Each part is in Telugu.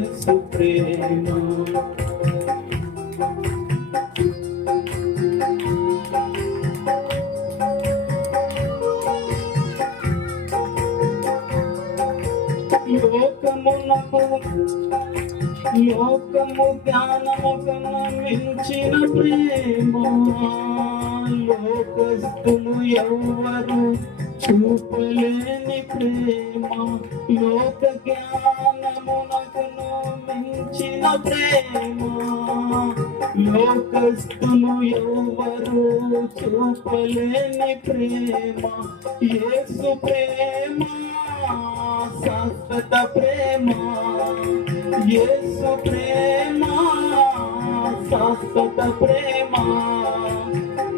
యేసు ప్రేమ లోకమునకు లోకము జ్ఞానము కన్నా మించిన ప్రేమ లోకస్తులు ఎవ్వరు చూపులేని ప్రేమ లోక జ్ఞానమునకును మించిన ప్రేమ. లోకస్తులు ఎవరు చూపలేని ప్రేమ. యేసు ప్రేమ శాశ్వత ప్రేమ. యేసు ప్రేమ శాశ్వత ప్రేమ.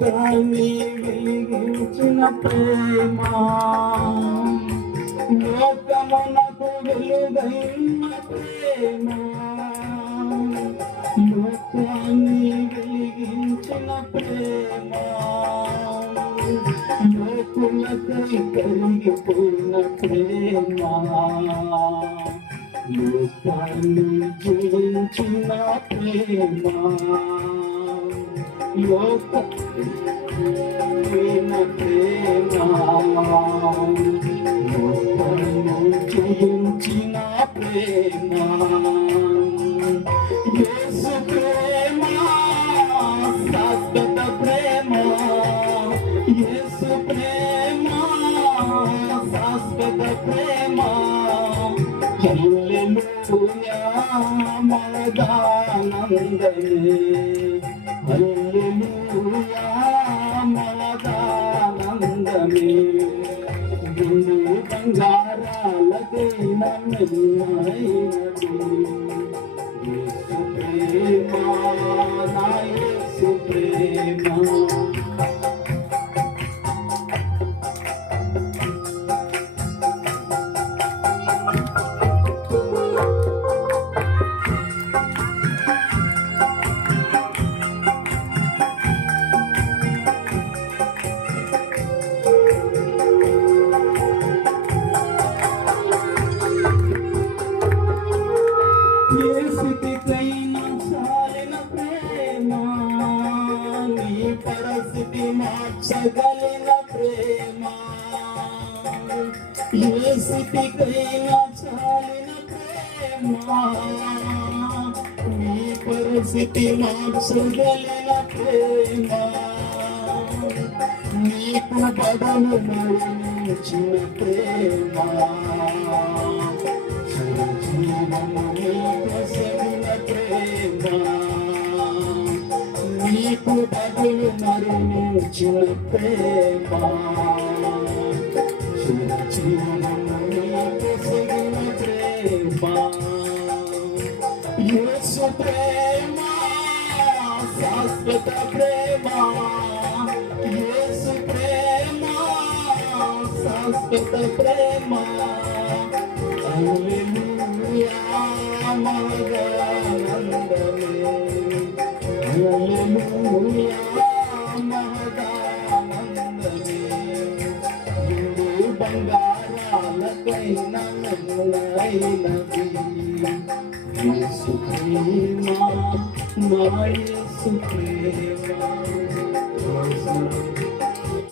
తల్లి వెలిగించిన ప్రేమ. లోకమునకు వెలుగైన ప్రేమ. లోకాన్ని వెలిగించిన ప్రేమ. లోకులకై కలిగిపోయిన ప్రేమ. లోకాన్ని జీవించిన ప్రేమ. జయించిన ప్రేమ యేసు ప్రేమ శాశ్వత ప్రేమ యేసు ప్రేమ శాశ్వత ప్రేమ. హల్లెలూయా మదానందమే హల్లెలూయా మదానందమే గుండు బంగారాలకైన మెల్లైనది యేసు ప్రేమ నా పరిస్థితి మార్చగలిన ప్రేమ. ఏ స్థితికైనా చాలిన ప్రేమ. నీ పరిస్థితి మార్చగలిన ప్రేమ. నీకు పదము మరణించిన ప్రేమ. నీకు బదులు మరణించిన ప్రేమ యేసు ప్రేమ శాశ్వత ప్రేమ యేసు ప్రేమ శాశ్వత ప్రేమ మెల్లైనది యేసు ప్రేమ నా యేసు ప్రేమ